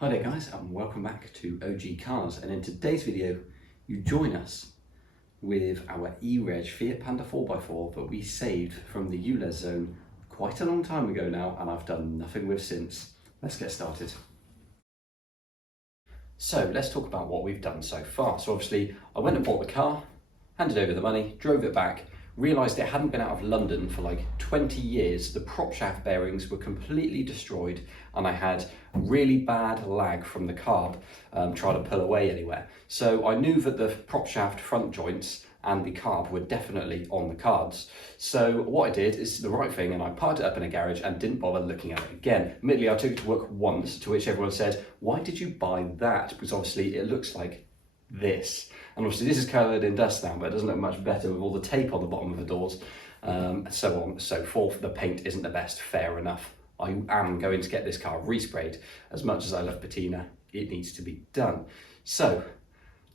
Hi there guys, and welcome back to OG Cars, and in today's video you join us with our E-Reg Fiat Panda 4x4 that we saved from the ULEZ zone quite a long time ago now, and I've done nothing with since. Let's get started. So let's talk about what we've done so far. So obviously I went and bought the car, handed over the money, drove it back, realised it hadn't been out of London for like 20 years. The prop shaft bearings were completely destroyed and I had really bad lag from the carb trying to pull away anywhere. So I knew that the prop shaft front joints and the carb were definitely on the cards. So what I did is the right thing, and I parked it up in a garage and didn't bother looking at it again. Admittedly, I took it to work once, to which everyone said, "Why did you buy that?" Because obviously it looks like this. And obviously this is covered in dust now, but it doesn't look much better with all the tape on the bottom of the doors, so on and so forth. The paint isn't the best, fair enough. I am going to get this car resprayed. As much as I love patina, it needs to be done. So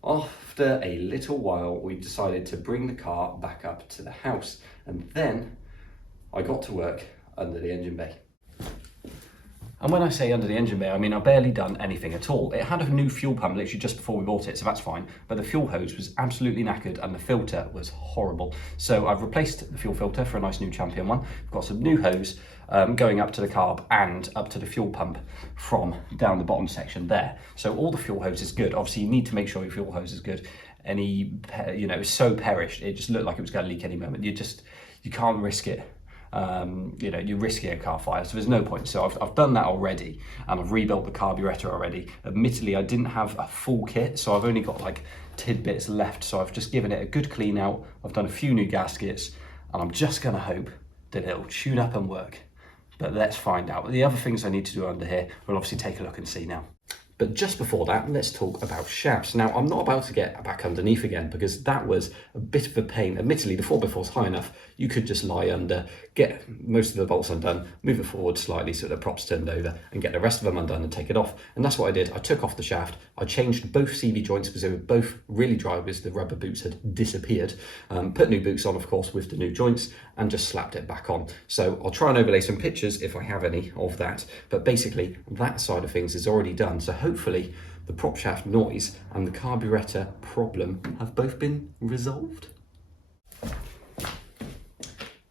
after a little while, we decided to bring the car back up to the house, and then I got to work under the engine bay. And when I say under the engine bay, I mean I've barely done anything at all. It had a new fuel pump literally just before we bought it, so that's fine. But the fuel hose was absolutely knackered and the filter was horrible. So I've replaced the fuel filter for a nice new Champion one. We've got some new hose going up to the carb and up to the fuel pump from down the bottom section there. So all the fuel hose is good. Obviously you need to make sure your fuel hose is good. Any, you know, it was so perished, it just looked like it was going to leak any moment. You can't risk it. You know, you're risking a car fire, so there's no point. So I've done that already, and I've rebuilt the carburetor already. Admittedly, I didn't have a full kit, so I've only got like tidbits left. So I've just given it a good clean out. I've done a few new gaskets, and I'm just gonna hope that it'll tune up and work. But let's find out. The other things I need to do under here, we'll obviously take a look and see now. But just before that, let's talk about shafts. Now, I'm not about to get back underneath again because that was a bit of a pain. Admittedly, the 4x4 is high enough, you could just lie under, get most of the bolts undone, move it forward slightly so the prop's turned over, and get the rest of them undone and take it off. And that's what I did. I took off the shaft, I changed both CV joints because they were both really dry because the rubber boots had disappeared. Put new boots on, of course, with the new joints, and just slapped it back on. So I'll try and overlay some pictures if I have any of that. But basically, that side of things is already done. So hopefully the prop shaft noise and the carburetor problem have both been resolved.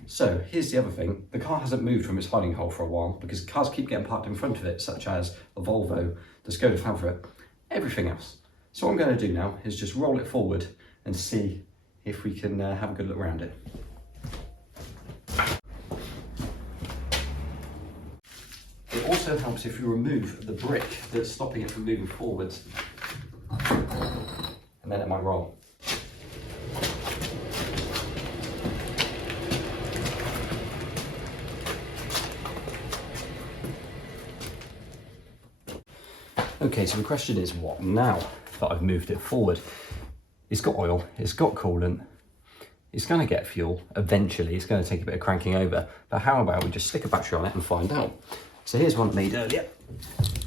So here's the other thing, the car hasn't moved from its hiding hole for a while because cars keep getting parked in front of it, such as the Volvo, the Skoda Favourite, everything else. So what I'm going to do now is just roll it forward and see if we can have a good look around it. It also helps if you remove the brick that's stopping it from moving forwards, and then it might roll. Okay, so the question is, what now that I've moved it forward? It's got oil, it's got coolant, it's going to get fuel eventually, it's going to take a bit of cranking over, but how about we just stick a battery on it and find out? So here's one made earlier,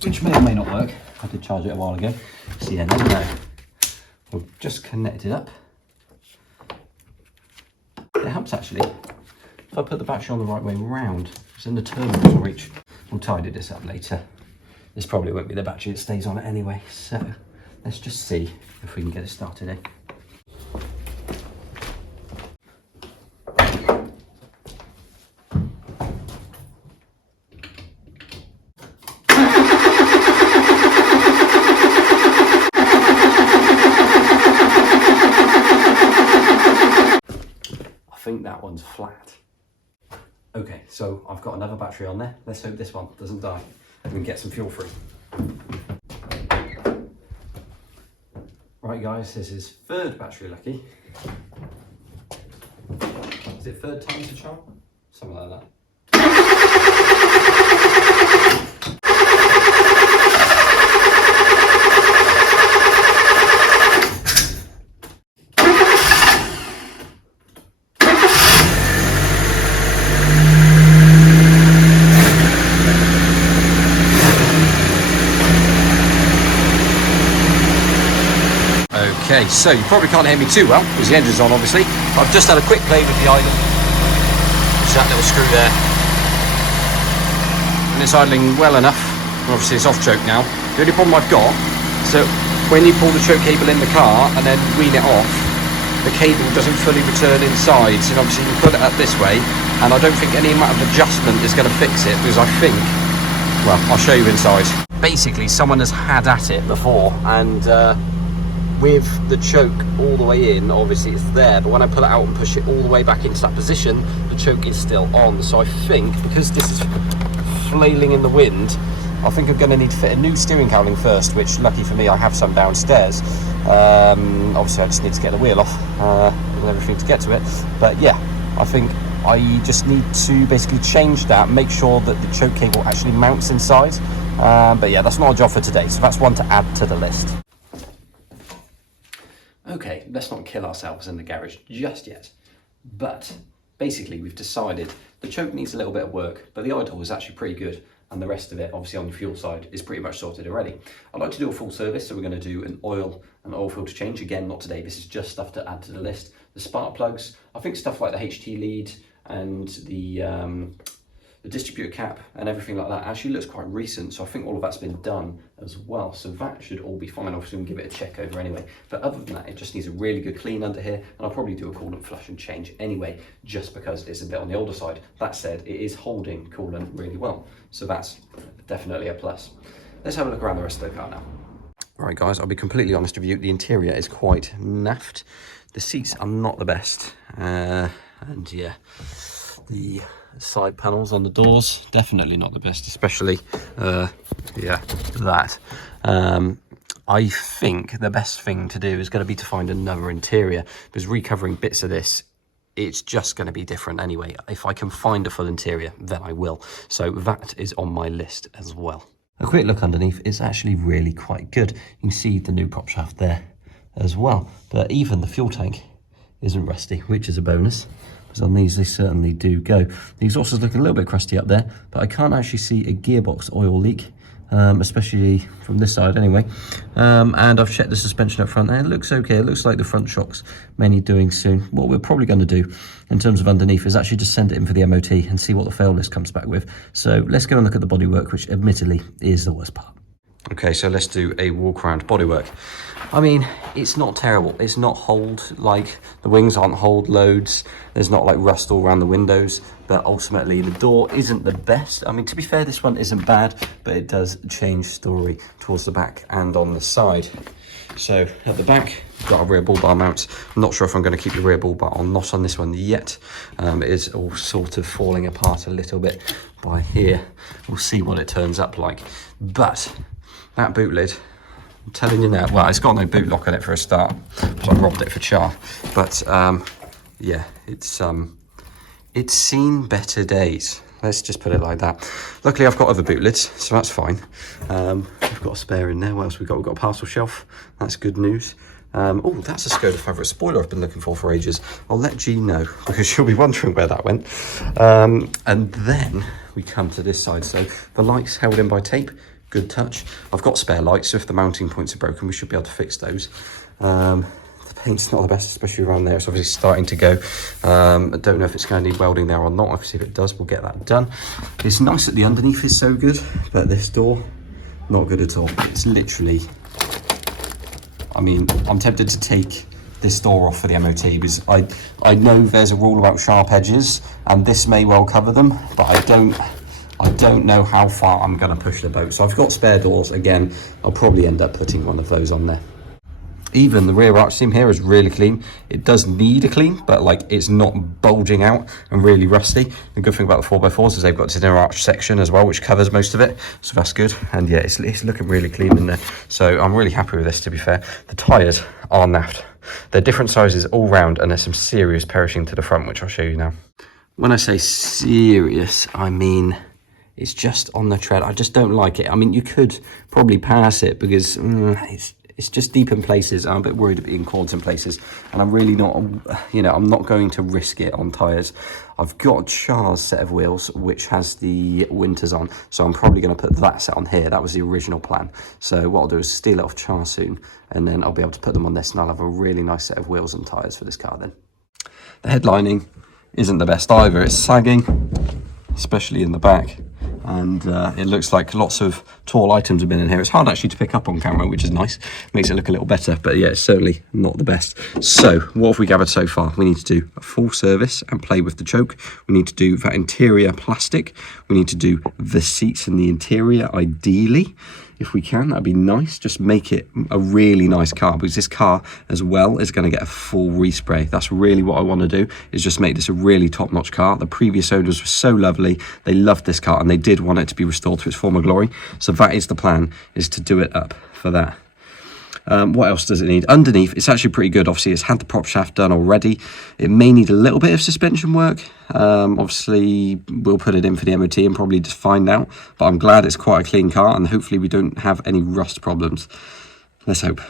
which may or may not work. I did charge it a while ago, so yeah, never know. We'll just connect it up. It helps actually if I put the battery on the right way round, it's in the terminals reach. We'll tidy this up later. This probably won't be the battery that stays on it anyway, so let's just see if we can get it started in. I think that one's flat. Okay, so I've got another battery on there. Let's hope this one doesn't die and we can get some fuel through. Right guys, this is third battery lucky. Is it third time to charge? Something like that. Okay, so you probably can't hear me too well because the engine's on obviously. I've just had a quick play with the idle. There's that little screw there. And it's idling well enough. Well, obviously it's off choke now. The only problem I've got, so when you pull the choke cable in the car and then wean it off, the cable doesn't fully return inside, and obviously you can put it up this way, and I don't think any amount of adjustment is going to fix it, because I think, well, I'll show you inside. Basically, someone has had at it before, and with the choke all the way in, obviously it's there, but when I pull it out and push it all the way back into that position, the choke is still on. So I think, because this is flailing in the wind, I think I'm going to need to fit a new steering cowling first, which, lucky for me, I have some downstairs. Obviously I just need to get the wheel off and everything to get to it, but yeah, I think I just need to basically change that, make sure that the choke cable actually mounts inside. But yeah, that's not a job for today, so that's one to add to the list. Okay, let's not kill ourselves in the garage just yet. But basically we've decided the choke needs a little bit of work, but the idle is actually pretty good. And the rest of it, obviously on the fuel side, is pretty much sorted already. I'd like to do a full service, so we're going to do an oil and oil filter change. Again, not today, this is just stuff to add to the list. The spark plugs, I think stuff like the HT lead and the distributor cap and everything like that actually looks quite recent, so I think all of that's been done as well, so that should all be fine. Obviously we can give it a check over anyway, but other than that, it just needs a really good clean under here, and I'll probably do a coolant flush and change anyway, just because it's a bit on the older side. That said, it is holding coolant really well, so that's definitely a plus. Let's have a look around the rest of the car now. Right guys, I'll be completely honest with you, the interior is quite naffed. The seats are not the best, and yeah, the side panels on the doors, definitely not the best, especially yeah, that. I think the best thing to do is going to be to find another interior, because recovering bits of this, it's just going to be different anyway. If I can find a full interior, then I will. So that is on my list as well. A quick look underneath is actually really quite good. You can see the new prop shaft there as well, but even the fuel tank isn't rusty, which is a bonus. On these, they certainly do go. The exhaust is looking a little bit crusty up there, but I can't actually see a gearbox oil leak, especially from this side anyway. And I've checked the suspension up front, and it looks okay. It looks like the front shock's mainly doing soon. What we're probably going to do in terms of underneath is actually just send it in for the MOT and see what the fail list comes back with. So let's go and look at the bodywork, which admittedly is the worst part. Okay, so let's do a walk around bodywork. I mean, it's not terrible. It's not hold, like the wings aren't hold loads. There's not like rust all around the windows, but ultimately the door isn't the best. I mean, to be fair, this one isn't bad, but it does change story towards the back and on the side. So at the back, we've got our rear bull bar mounts. I'm not sure if I'm going to keep the rear bull bar on, not on this one yet. It is all sort of falling apart a little bit by here. We'll see what it turns up like. But that boot lid, I'm telling you now, well, it's got no boot lock on it for a start, so I robbed it for char. But yeah, it's seen better days. Let's just put it like that. Luckily, I've got other boot lids, so that's fine. We've got a spare in there. What else we got? We've got a parcel shelf. That's good news. Oh, that's a Skoda favourite spoiler I've been looking for ages. I'll let G know, because she'll be wondering where that went. And then we come to this side. So the lights held in by tape. Good touch. I've got spare lights, so if the mounting points are broken, we should be able to fix those. The paint's not the best, especially around there. It's obviously starting to go. I don't know if it's going to need welding there or not. Obviously, if it does, we'll get that done. It's nice that the underneath is so good, but this door, not good at all. It's literally, I mean, I'm tempted to take this door off for the MOT, because I know there's a rule about sharp edges, and this may well cover them, but I don't know how far I'm going to push the boat. So I've got spare doors. Again, I'll probably end up putting one of those on there. Even the rear arch seam here is really clean. It does need a clean, but like it's not bulging out and really rusty. The good thing about the 4x4s is they've got an inner arch section as well, which covers most of it, so that's good. And yeah, it's looking really clean in there, so I'm really happy with this, to be fair. The tyres are naffed. They're different sizes all round, and there's some serious perishing to the front, which I'll show you now. When I say serious, I mean it's just on the tread. I just don't like it. I mean, you could probably pass it, because it's just deep in places. I'm a bit worried about being cords in places, and I'm really not, you know, I'm not going to risk it on tyres. I've got Char's set of wheels, which has the winters on, so I'm probably going to put that set on here. That was the original plan. So what I'll do is steal it off Char soon, and then I'll be able to put them on this, and I'll have a really nice set of wheels and tyres for this car then. The headlining isn't the best either. It's sagging, especially in the back. and it looks like lots of tall items have been in here. It's hard actually to pick up on camera, which is nice. Makes it look a little better, but yeah, it's certainly not the best. So what have we gathered so far? We need to do a full service and play with the choke. We need to do that interior plastic. We need to do the seats and the interior, ideally. If we can, that'd be nice. Just make it a really nice car, because this car as well is going to get a full respray. That's really what I want to do, is just make this a really top-notch car. The previous owners were so lovely. They loved this car and they did want it to be restored to its former glory. So that is the plan, is to do it up for that. What else does it need? Underneath, it's actually pretty good. Obviously, it's had the prop shaft done already. It may need a little bit of suspension work. Obviously, we'll put it in for the MOT and probably just find out. But I'm glad it's quite a clean car, and hopefully we don't have any rust problems. Let's hope.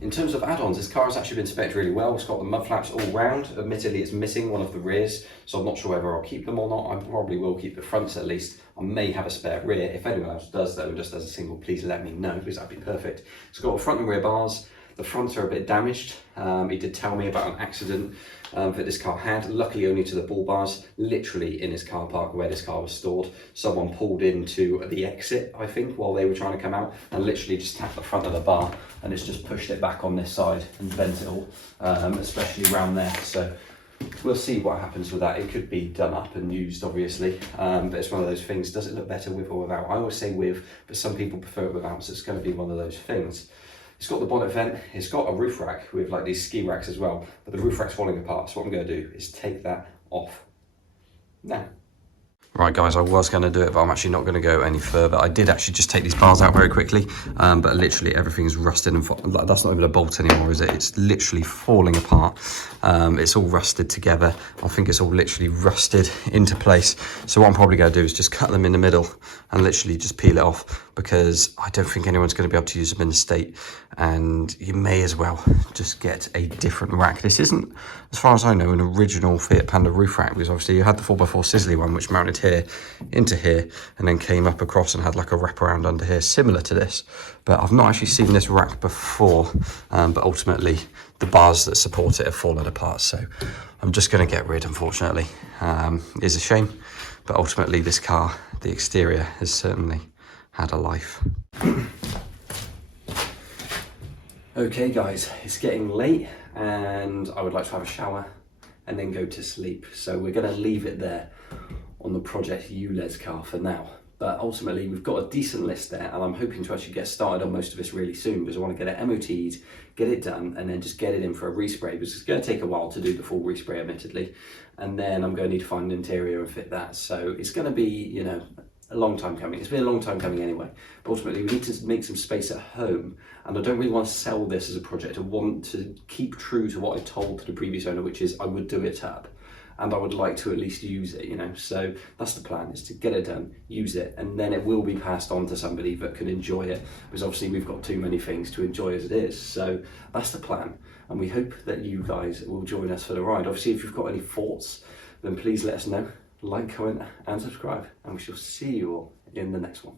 In terms of add-ons, this car has actually been spec'd really well. It's got the mud flaps all round. Admittedly, it's missing one of the rears, so I'm not sure whether I'll keep them or not. I probably will keep the fronts at least. I may have a spare rear. If anyone else does though, just as a single, please let me know, because that'd be perfect. It's got front and rear bars. The fronts are a bit damaged. He did tell me about an accident that this car had, luckily only to the ball bars, literally in his car park where this car was stored. Someone pulled into the exit, I think, while they were trying to come out, and literally just tapped the front of the bar, and it's just pushed it back on this side and bent it all, especially around there. So we'll see what happens with that. It could be done up and used, obviously, but it's one of those things. Does it look better with or without? I always say with, but some people prefer it without, so it's going to be one of those things. It's got the bonnet vent, it's got a roof rack with like these ski racks as well, but the roof rack's falling apart, so what I'm going to do is take that off now. Right guys, I was going to do it, but I'm actually not going to go any further. I did actually just take these bars out very quickly, but literally everything's rusted and that's not even a bolt anymore, is it? It's literally falling apart. It's all rusted together. I think it's all literally rusted into place. So what I'm probably going to do is just cut them in the middle and literally just peel it off, because I don't think anyone's going to be able to use them in the state, and you may as well just get a different rack. This isn't, as far as I know, an original Fiat Panda roof rack, because obviously you had the 4x4 Sizzly one which mounted here into here and then came up across and had like a wraparound under here similar to this, but I've not actually seen this rack before, but ultimately the bars that support it have fallen apart, so I'm just going to get rid, unfortunately. It is a shame, but ultimately this car, the exterior, has certainly had a life. Okay guys, it's getting late and I would like to have a shower and then go to sleep, so we're going to leave it there on the project ULEZ car for now. But ultimately we've got a decent list there, and I'm hoping to actually get started on most of this really soon, because I want to get it MOT'd, get it done, and then just get it in for a respray, because it's going to take a while to do the full respray, admittedly, and then I'm going to need to find an interior and fit that. So it's going to be, you know, a long time coming. It's been a long time coming anyway, but ultimately we need to make some space at home, and I don't really want to sell this as a project. I want to keep true to what I told the previous owner, which is I would do it up, and I would like to at least use it, you know. So that's the plan, is to get it done, use it, and then it will be passed on to somebody that can enjoy it, because obviously we've got too many things to enjoy as it is. So that's the plan, and we hope that you guys will join us for the ride. Obviously, if you've got any thoughts, then please let us know. Like, comment and subscribe, and we shall see you all in the next one.